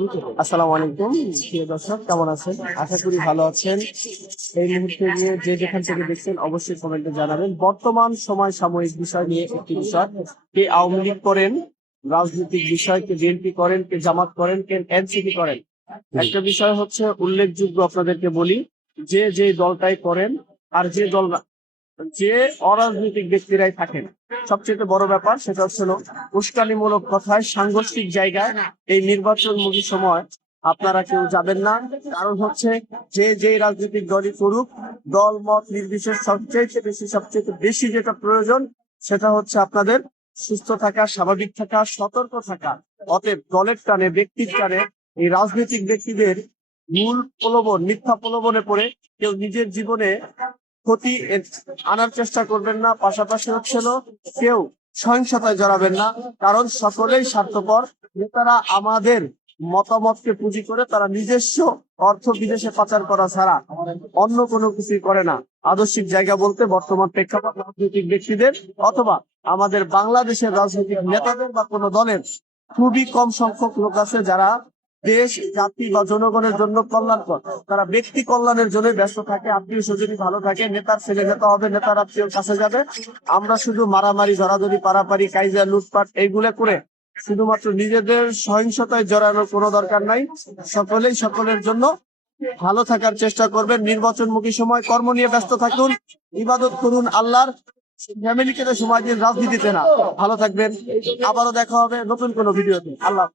আসসালামু আলাইকুম প্রিয় দর্শক, কেমন আছেন? আশা করি ভালো আছেন। এই মুহূর্তে নিয়ে যে যেখান থেকে দেখছেন অবশ্যই কমেন্টে জানাবেন। বর্তমান সময় সাময়িক বিষয় নিয়ে একটি বিষয়, কে আওয়ামী লীগ করেন, রাজনৈতিক বিষয়, কে বিএনপি করেন, কে জামাত করেন, কে এনসিপি করেন। একটা বিষয় হচ্ছে উল্লেখযোগ্য, আপনাদেরকে বলি, যে যে দলটাই করেন আর যে অরাজনৈতিক ব্যক্তিরাই থাকেন, সবচেয়ে বড় ব্যাপার সেটা হচ্ছে উস্কানিমূলক কথায় সাংঘর্ষিক জায়গায় এই নির্বাচনমুখী সময় আপনারা কেউ যাবেন না। কারণ হচ্ছে, যে যে রাজনৈতিক দলই করুক, দল মত নির্বিশেষ সবচেয়ে বেশি যেটা প্রয়োজন সেটা হচ্ছে আপনাদের সুস্থ থাকা, স্বাভাবিক থাকা, সতর্ক থাকা। অতএব দলের টানে, ব্যক্তির টানে, এই রাজনৈতিক ব্যক্তিদের মূল প্রলোভন, মিথ্যা প্রলোভনে পড়ে কেউ নিজের জীবনে ক্ষতি আনার চেষ্টা করবেন না। পাশাপাশি হচ্ছিল, কেউ সহিংসতায় জড়াবেন না, কারণ সকলেই স্বার্থপর। নেতারা আমাদের মতামতকে পুঁজি করে তারা নিজস্ব অর্থ বিদেশে পাচার করা ছাড়া অন্য কোনো কিছুই করে না। আদর্শিক জায়গা বলতে বর্তমান প্রেক্ষাপট রাজনৈতিক ব্যক্তিদের অথবা আমাদের বাংলাদেশের রাজনৈতিক নেতাদের বা কোনো দলের খুবই কম সংখ্যক লোক আছে যারা দেশ, জাতি বা জনগণের জন্য কল্যাণকর। তারা ব্যক্তি কল্যাণের জন্য ব্যস্ত থাকে, আত্মীয় স্বজনই ভালো থাকে, নেতার ছেলে নেতা হবে, নেতার আত্মীয়র কাছে যাবে। আমরা শুধু মারামারি, ধরাধরি, পারাপারি, কাইজা, লুটপাট এইগুলা করে শুধুমাত্র নিজেদের সহিংসতায় জড়ানোর কোনো দরকার নাই। সকলেই সকলের জন্য ভালো থাকার চেষ্টা করবেন। নির্বাচনমুখী সময় কর্ম নিয়ে ব্যস্ত থাকুন, ইবাদত করুন আল্লাহর, ফ্যামিলিকে সময় দিন, রাজনীতিতে না। ভালো থাকবেন, আবারও দেখা হবে নতুন কোনো ভিডিওতে। আল্লাহ।